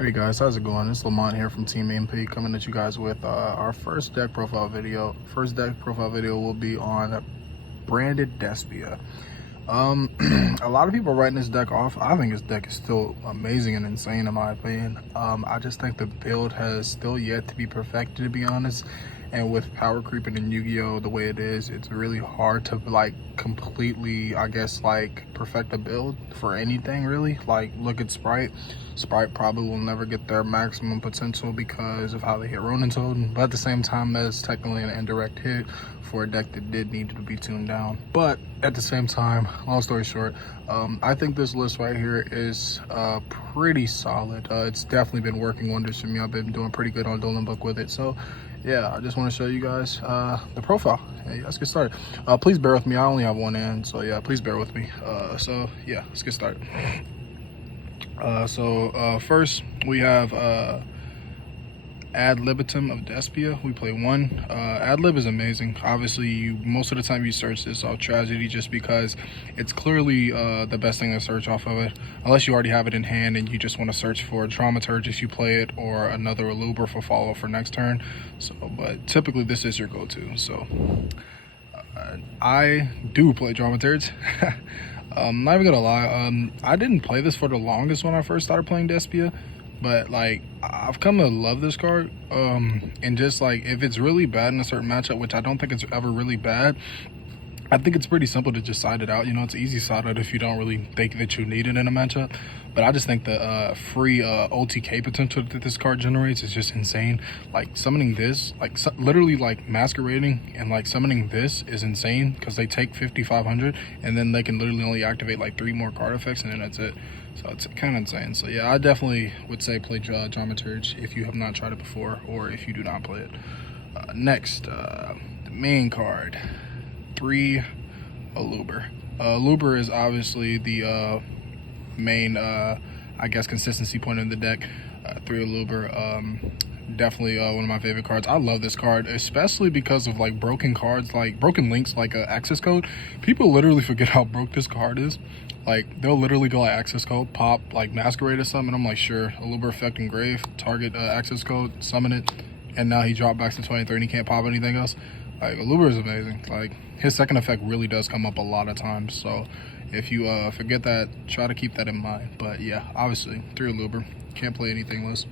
Hey guys, how's it going? It's Lamont here from Team MP coming at you guys with our first deck profile video. First deck profile video will be on branded Despia. A lot of people are writing this deck off. I think this deck is still amazing and insane in my opinion. I just think the build has still yet to be perfected, to be honest. And with power creeping in Yu-Gi-Oh the way it is, it's really hard to like completely, I guess, like perfect a build for anything really. Like look at Sprite. Sprite probably will never get their maximum potential because of how they hit Ronin Toad, but at the same time that's technically an indirect hit for a deck that did need to be tuned down. But at the same time, long story short, I think this list right here is pretty solid. It's definitely been working wonders for me. I've been doing pretty good on Dolan Book with it. So yeah, I just want to show you guys the profile. Hey, let's get started. Please bear with me. I only have one hand, so yeah, please bear with me. So yeah, let's get started. First we have Ad libitum of Despia. We play one. Ad lib is amazing. Obviously, most of the time you search this off Tragedy just because it's clearly the best thing to search off of it, unless you already have it in hand and you just want to search for Dramaturge if you play it, or another Aluber for follow for next turn. So, but typically this is your go-to. So, I do play Dramaturge. Not even gonna lie, I didn't play this for the longest when I first started playing Despia. But like I've come to love this card, and just like if it's really bad in a certain matchup, which I don't think it's ever really bad, I think it's pretty simple to just side it out. You know, it's easy side out if you don't really think that you need it in a matchup. But I just think the free OTK potential that this card generates is just insane. Like summoning this, like literally like masquerading and like summoning this is insane because they take 5,500 and then they can literally only activate like 3 more card effects and then that's it. So it's kind of insane. So yeah, I definitely would say play Dramaturge if you have not tried it before or if you do not play it. Next, the main card. 3 Aluber. Aluber is obviously the main, I guess, consistency point in the deck. 3 Aluber, definitely one of my favorite cards. I love this card, especially because of like broken cards, like broken links, like access code. People literally forget how broke this card is. Like they'll literally go like access code, pop like Masquerade or something. I'm like, sure, Aluber effect engrave, target access code, summon it, and now he dropped back to 23 and he can't pop anything else. Like Aluber is amazing. Like his second effect really does come up a lot of times. So if you forget that, try to keep that in mind. But yeah, obviously 3 Aluber, can't play anything less.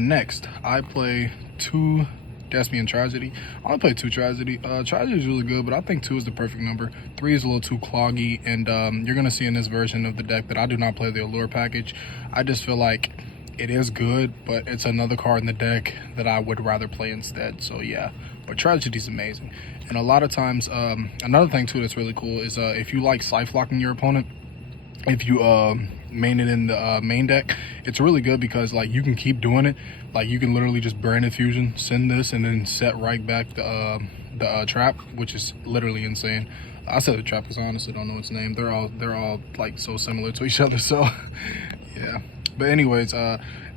Next, I play 2 Despia and Tragedy. I only play 2 Tragedy. Tragedy is really good, but I think 2 is the perfect number. 3 is a little too cloggy, and you're gonna see in this version of the deck that I do not play the Allure package. I just feel like it is good, but it's another card in the deck that I would rather play instead. So yeah, but Tragedy is amazing. And a lot of times, another thing too that's really cool is if you like Scythe locking your opponent, if you main it in the main deck, it's really good because like you can keep doing it. Like you can literally just Branded Fusion, send this, and then set right back the trap, which is literally insane. I said the trap because I honestly don't know its name. They're all like so similar to each other. So yeah. But anyways,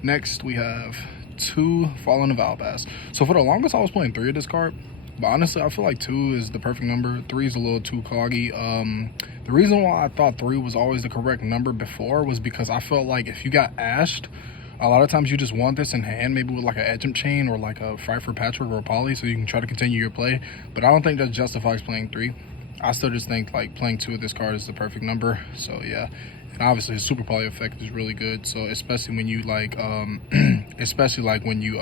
next we have 2 Fallen of Albaz. So for the longest I was playing 3 of this card, but honestly I feel like 2 is the perfect number. 3 is a little too cloggy. The reason why I thought 3 was always the correct number before was because I felt like if you got ashed, a lot of times you just want this in hand, maybe with like an Edgem Chain or like a Fright for Patchwork or a Poly, so you can try to continue your play. But I don't think that justifies playing 3. I still just think like playing 2 of this card is the perfect number. So yeah. And obviously his super poly effect is really good, so especially when you like especially like when you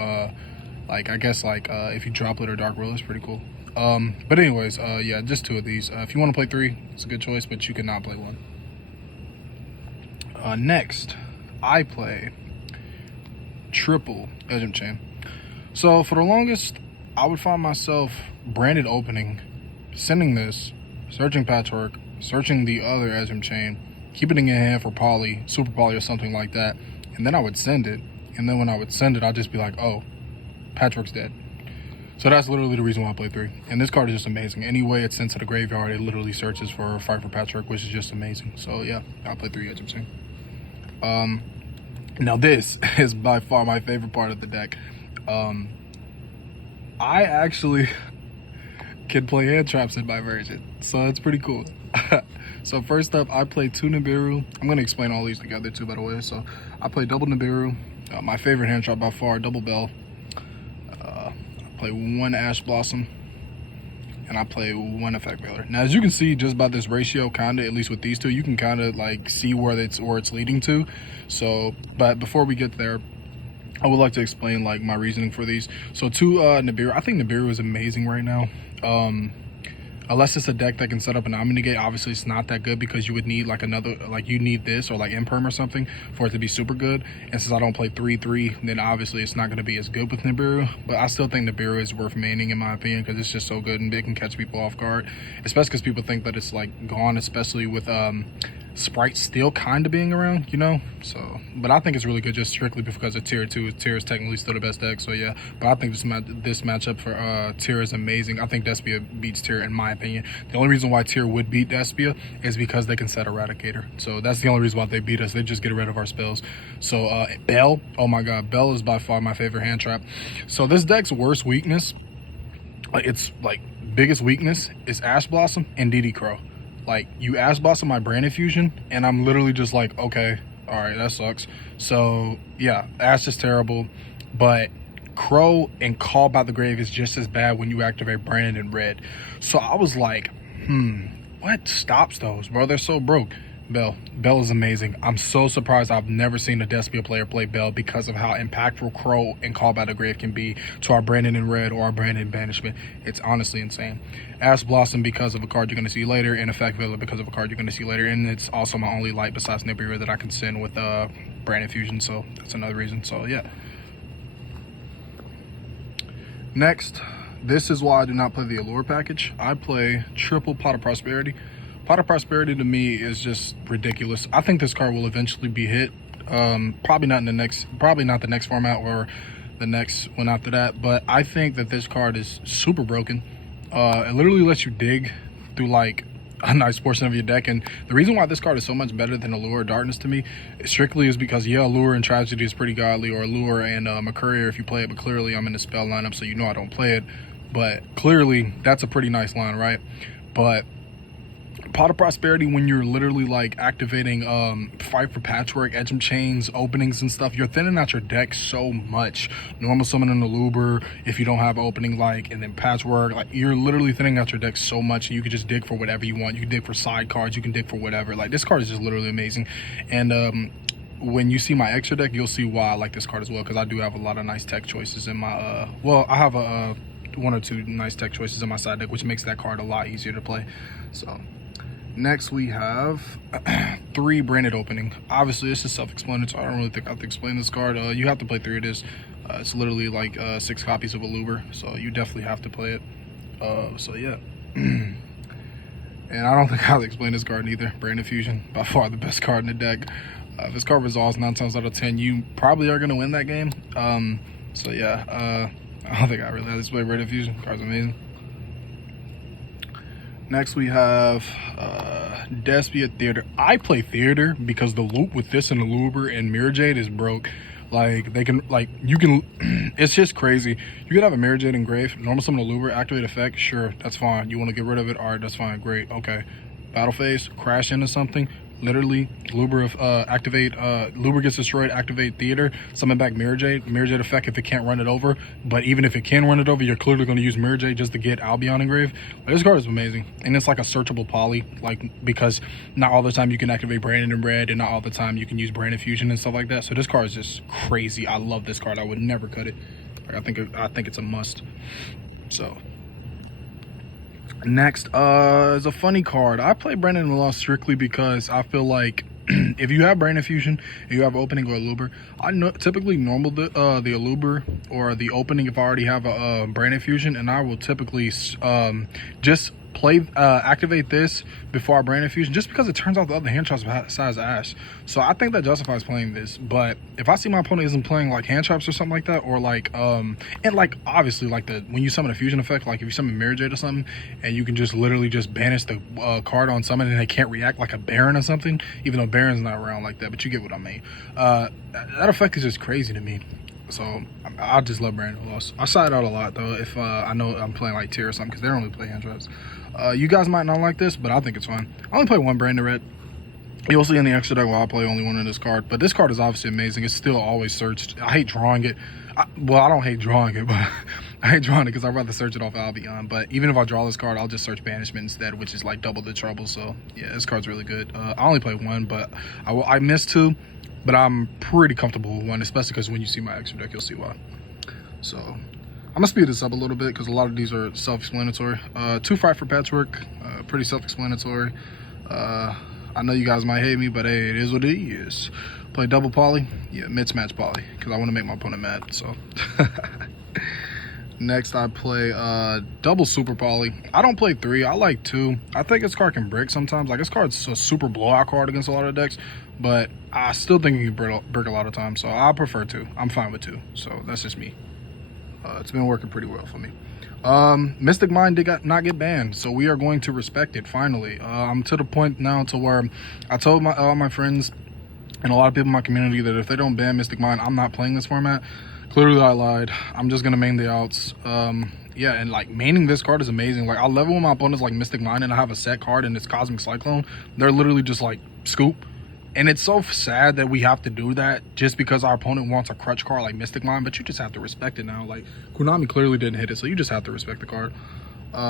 like I guess like if you Droplet or Dark Will, it's pretty cool. But anyways, yeah, just 2 of these. If you want to play 3, it's a good choice, but you cannot play 1. Next I play triple Edgem Chain. So for the longest I would find myself branded opening, sending this, searching Patchwork, searching the other Edgem Chain, keep it in your hand for Poly, Super Poly or something like that, and then I would send it. And then when I would send it, I'd just be like, oh, Patchwork's dead. So that's literally the reason why I play 3. And this card is just amazing. Any way it's sent to the graveyard, it literally searches for a Fight for Patchwork, which is just amazing. So yeah, I'll play 3 Edge of Chain. Now this is by far my favorite part of the deck. I actually can play hand traps in my version. So it's pretty cool. So first up, I play 2 Nibiru. I'm going to explain all these together too, by the way. So I play double Nibiru. My favorite hand trap by far, double Bell. I play 1 Ash Blossom. And I play 1 Effect Veiler. Now, as you can see, just by this ratio, kind of, at least with these two, you can kind of like see where it's leading to. So, but before we get there, I would like to explain like my reasoning for these. So 2 Nibiru, I think Nibiru is amazing right now. Unless it's a deck that can set up an Omni-Negate, obviously it's not that good because you would need like another, like you need this or like Imperm or something for it to be super good. And since I don't play 3/3, then obviously it's not going to be as good with Nibiru. But I still think Nibiru is worth maining in my opinion because it's just so good and it can catch people off guard. Especially because people think that it's like gone, especially with Sprite still kind of being around, you know. So, but I think it's really good just strictly because of tier 2. Tier is technically still the best deck, so yeah. But I think this matchup for tier is amazing. I think Despia beats tier in my opinion. The only reason why tier would beat Despia is because they can set Eradicator. So that's the only reason why they beat us. They just get rid of our spells. So Bell, oh my god, Bell is by far my favorite hand trap. So this deck's worst weakness, its like biggest weakness is Ash Blossom and DD Crow. Like, you Ash Blossom my Brand Infusion, and I'm literally just like, okay, all right, that sucks. So, yeah, Ash is terrible, but Crow and Call by the Grave is just as bad when you activate Branded in red. So I was like, what stops those, bro? They're so broke. Bell is amazing. I'm so surprised I've never seen a Despia player play Bell because of how impactful Crow and Call by the Grave can be to our Brandon in Red or our Brandon in Banishment. It's honestly insane. Ash Blossom because of a card you're going to see later, and Effect Veiler because of a card you're going to see later, and it's also my only light besides Nibiru that I can send with Brandon Fusion, so that's another reason. So yeah. Next, this is why I do not play the Allure package. I play triple Pot of Prosperity. Pot of Prosperity to me is just ridiculous. I think this card will eventually be hit. Probably not the next format or the next one after that. But I think that this card is super broken. It literally lets you dig through like a nice portion of your deck. And the reason why this card is so much better than Allure or Darkness to me strictly is because, yeah, Allure and Tragedy is pretty godly, or Allure and a Courier if you play it. But clearly I'm in the spell lineup, so you know I don't play it. But clearly that's a pretty nice line, right? But Pot of Prosperity, when you're literally like activating Fight for Patchwork, Edgem Chains, openings and stuff, you're thinning out your deck so much. Normal Summon in the Luber, if you don't have opening like, and then Patchwork, like you're literally thinning out your deck so much, and you can just dig for whatever you want. You can dig for side cards, you can dig for whatever. Like this card is just literally amazing. And when you see my extra deck, you'll see why I like this card as well, because I do have a lot of nice tech choices in my well, I have a 1 or 2 nice tech choices in my side deck, which makes that card a lot easier to play. So next we have 3 Branded Opening. Obviously this is self-explanatory. I don't really think I have to explain this card. You have to play 3 of this. It's literally like 6 copies of a Luber, so you definitely have to play it. So yeah. And I don't think I have to explain this card either. Branded Fusion, by far the best card in the deck. If this card resolves 9 times out of 10, you probably are going to win that game. So yeah, I don't think I really have to explain Branded Fusion. Card's amazing. Next we have Despia Theater. I play Theater because the loop with this and the Luber and Mirror Jade is broke. Like they can, like you can, it's just crazy. You can have a Mirror Jade Engrave, normal summon a Luber, activate effect, sure, that's fine. You want to get rid of it, all right, that's fine, great, okay. Battle phase, crash into something, literally Luber activate, Luber gets destroyed, activate Theater, summon back Mirror Jade effect if it can't run it over. But even if it can run it over, you're clearly going to use Mirror Jade just to get Albion Engrave. Like, this card is amazing, and it's like a searchable poly, like because not all the time you can activate Brandon in red, and not all the time you can use Brandon Fusion and stuff like that. So this card is just crazy. I love this card. I would never cut it. Like, I think it's a must. So next is a funny card. I play Brandon in Law strictly because I feel like if you have Brandon Fusion and you have opening or a Luber, I typically normal the Luber or the opening if I already have a Brandon Fusion, and I will typically just play activate this before I Brandon Fusion, just because it turns out the other hand traps besides Ash. So I think that justifies playing this. But if I see my opponent isn't playing like hand traps or something like that, or like and like obviously like when you summon a fusion effect, like if you summon Mirror Jade or something, and you can just literally just banish the card on summon and they can't react, like a Baron or something, even though Baron's not around like that, but you get what I mean. That effect is just crazy to me. So I just love Brandon Lost. I side out a lot though if I know I'm playing like tier or something, because they don't really play hand traps. You guys might not like this, but I think it's fun. I only play one branded red. You'll see in the extra deck while I play only one of this card. But this card is obviously amazing. It's still always searched. I hate drawing it. Well, I don't hate drawing it, but I hate drawing it because I'd rather search it off Albion. But even if I draw this card, I'll just search Banishment instead, which is like double the trouble. So, yeah, this card's really good. I only play one, but I missed two. But I'm pretty comfortable with one, especially because when you see my extra deck, you'll see why. So, I'm going to speed this up a little bit because a lot of these are self-explanatory. 2 Fight for Patchwork, pretty self-explanatory. I know you guys might hate me, but hey, it is what it is. Play double poly, yeah, mismatch poly, because I want to make my opponent mad, so. Next, I play double super poly. I don't play 3, I like 2. I think this card can brick sometimes. Like, this card's a super blowout card against a lot of decks, but I still think it can brick a lot of times, so I prefer 2. I'm fine with 2, so that's just me. It's been working pretty well for me. Mystic Mind did not get banned, so we are going to respect it finally. I'm to the point now to where I told all my friends and a lot of people in my community that if they don't ban Mystic Mind, I'm not playing this format. Clearly I lied. I'm just gonna main the outs. Yeah, and like maining this card is amazing. Like, I level with my opponents like Mystic Mind and I have a set card and it's Cosmic Cyclone. They're literally just like scoop. And it's so sad that we have to do that just because our opponent wants a crutch card like Mystic Mind, but you just have to respect it now. Like, Konami clearly didn't hit it, so you just have to respect the card.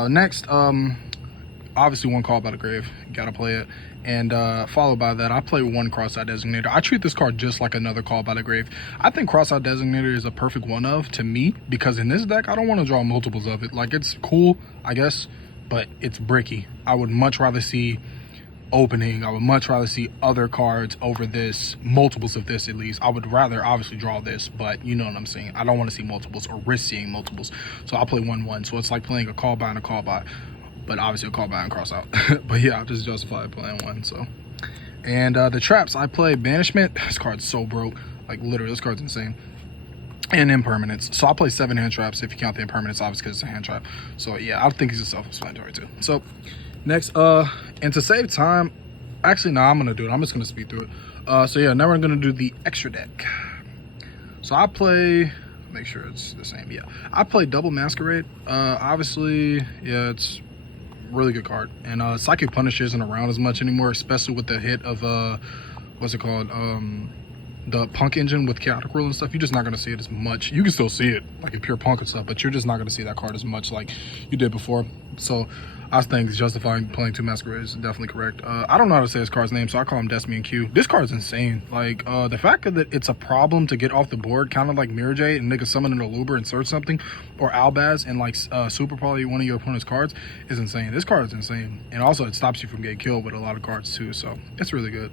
Next, obviously one Call by the Grave. You gotta play it. And followed by that, I play one Cross-Eye Designator. I treat this card just like another Call by the Grave. I think Cross-Eye Designator is a perfect one of, to me, because in this deck, I don't want to draw multiples of it. Like, it's cool, I guess, but it's bricky. I would much rather see opening. I would much rather see other cards over this, multiples of this at least. I would rather obviously draw this, but you know what I'm saying. I don't want to see multiples or risk seeing multiples. So I'll play 1/1. So it's like playing a call by and a call by, but obviously a call by and cross out. But yeah, I'll just justify playing one. So, and the traps, I play Banishment. This card's so broke. Like, literally, this card's insane. And impermanence. So I play 7 hand traps if you count the impermanence, obviously, because it's a hand trap. So yeah, I think he's a self-explanatory too. So next, and to save time, actually, no, I'm gonna do it. I'm just gonna speed through it. So yeah, now we're gonna do the extra deck. So I play, make sure it's the same. Yeah, I play double Masquerade. Obviously, yeah, it's really good card. And Psychic Punish isn't around as much anymore, especially with the hit of what's it called? The Punk engine with Chaotic Rule and stuff. You're just not gonna see it as much. You can still see it, like in pure Punk and stuff, but you're just not gonna see that card as much like you did before. So I think justifying playing 2 Masquerades is definitely correct. I don't know how to say this card's name, so I call him Despia and Q. This card's insane. Like, the fact that it's a problem to get off the board, kind of like Mirror J, and nigga summon an Aluber and search something, or Albaz and like super probably one of your opponent's cards, is insane. This card is insane. And also it stops you from getting killed with a lot of cards too, so it's really good.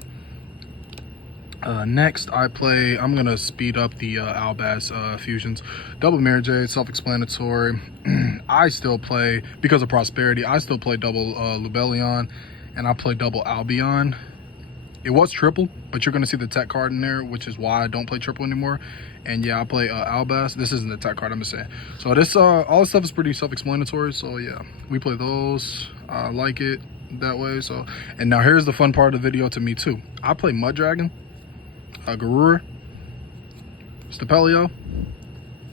Next, I play, I'm going to speed up the Albaz fusions. Double Mirror J, self-explanatory. I still play, because of Prosperity, I still play double Lubellion, and I play double Albion. It was triple, but you're going to see the tech card in there, which is why I don't play triple anymore. And yeah, I play Albaz. This isn't the tech card, I'm just saying. So this, all this stuff is pretty self-explanatory, so yeah, we play those. I like it that way. So, and now here's the fun part of the video to me too. I play Mud Dragon, Garura, Stapelio,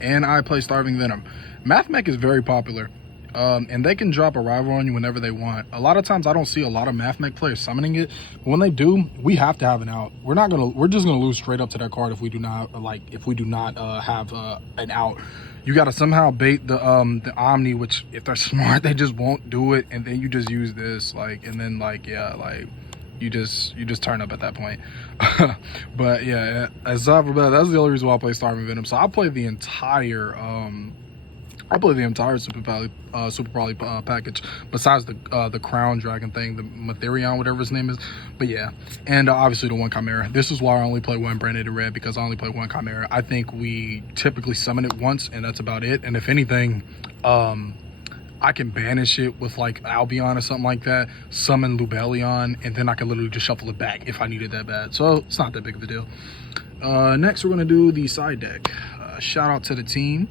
and I play Starving Venom. Mathmech is very popular, and they can drop a rival on you whenever they want. A lot of times I don't see a lot of Mathmech players summoning it, but when they do, we have to have an out. We're just gonna lose straight up to that card if we do not have an out. You gotta somehow bait the Omni, which if they're smart, they just won't do it, and then you just use this, like, and then like, yeah, like, you just turn up at that point. But yeah, as that's the only reason why I play Starving Venom. So I play the entire Super Poly package, besides the Crown Dragon thing, the Matherion, whatever his name is. But yeah, and obviously the one Chimera. This is why I only play one branded in red, because I only play one Chimera. I think we typically summon it once, and that's about it. And if anything, I can banish it with like Albion or something like that, summon Lubellion, and then I can literally just shuffle it back if I needed that bad. So it's not that big of a deal. Next, we're gonna do the side deck. Shout out to the team.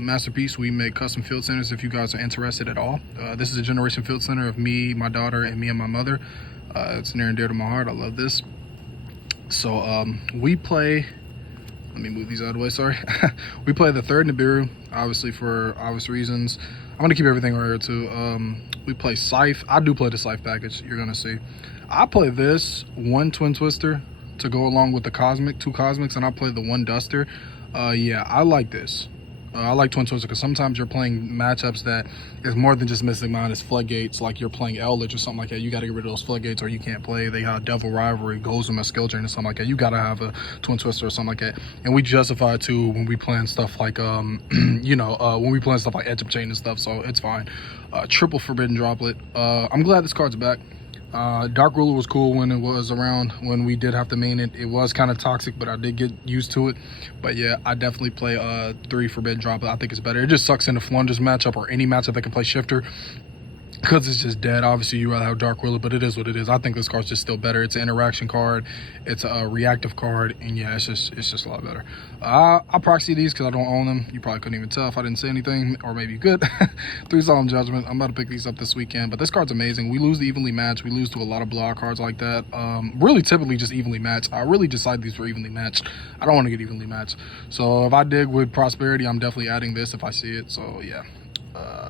Masterpiece, we make custom field centers if you guys are interested at all. This is a generation field center of me, my daughter, and me and my mother. It's near and dear to my heart. I love this. So we play, let me move these out of the way, sorry. We play the third Nibiru, obviously for obvious reasons. I'm gonna keep everything right here too. We play Scythe. I do play the Scythe package. You're gonna see. I play this one Twin Twister to go along with the Cosmic, 2 Cosmics, and I play the 1 Duster. Yeah, I like this. I like Twin Twister because sometimes you're playing matchups that is more than just Mystic Mine. It's floodgates, like you're playing Eldritch or something like that. You got to get rid of those floodgates or you can't play. They have Devil Rivalry, goes with a skill drain or something like that. You got to have a Twin Twister or something like that. And we justify it too when we playing stuff like, you know, when we playing stuff like Edge of Chain and stuff. So it's fine. Triple Forbidden Droplet. I'm glad this card's back. Dark Ruler was cool when it was around, when we did have to main it. It was kind of toxic, but I did get used to it. But yeah, I definitely play 3 Forbidden Droplet. I think it's better. It just sucks in the Flunders matchup or any matchup that can play Shifter, because it's just dead. Obviously you rather have Dark Ruler, but it is what it is. I think this card's just still better. It's an interaction card, it's a reactive card, and yeah, it's just a lot better. I proxy these because I don't own them. You probably couldn't even tell if I didn't say anything, or maybe you could. 3 Solemn Judgment. I'm about to pick these up this weekend, but this card's amazing. We lose the evenly matched. We lose to a lot of block cards like that. Really typically just evenly matched. I really decide these were evenly matched. I don't want to get evenly matched. So if I dig with Prosperity, I'm definitely adding this if I see it. So yeah.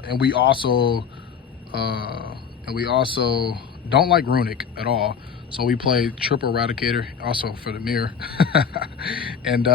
And we also don't like Runic at all, so we play Triple Eradicator also for the mirror. And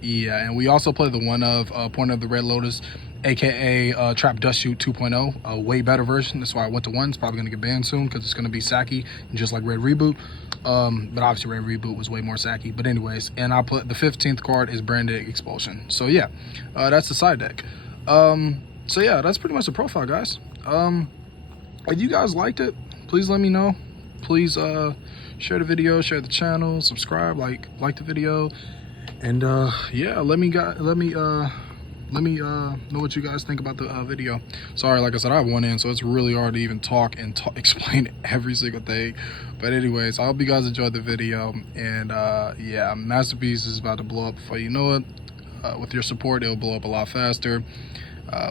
yeah, and we also play the one of Point of the Red Lotus, aka Trap Dust Shoot 2.0, a way better version. That's why I went to 1. It's probably gonna get banned soon because it's gonna be Saki, just like Red Reboot. But obviously Red Reboot was way more Saki. But anyways, and I put the 15th card is Branded Expulsion. So yeah, that's the side deck. So yeah, that's pretty much the profile, guys. If you guys liked it, please let me know. Please share the video, share the channel, subscribe, like the video, and yeah, let me know what you guys think about the video. Sorry, like I said, I have one in, so it's really hard to even talk and explain every single thing. But anyways, I hope you guys enjoyed the video, and yeah, Masterpiece is about to blow up before you know it. With your support, it'll blow up a lot faster.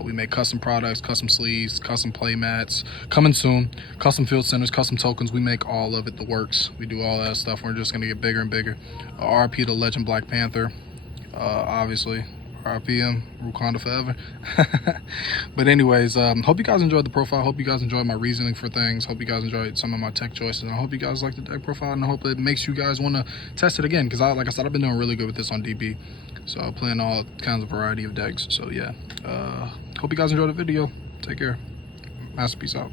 We make custom products, custom sleeves, custom play mats, coming soon, custom field centers, custom tokens. We make all of it, the works. We do all that stuff. We're just going to get bigger and bigger. RP to Legend Black Panther, obviously. RPM, Wakanda forever. But anyways, hope you guys enjoyed the profile. Hope you guys enjoyed my reasoning for things. Hope you guys enjoyed some of my tech choices. And I hope you guys like the deck profile, and I hope it makes you guys want to test it again, because like I said, I've been doing really good with this on DB. So playing all kinds of variety of decks. So yeah, hope you guys enjoyed the video. Take care. Masterpiece out.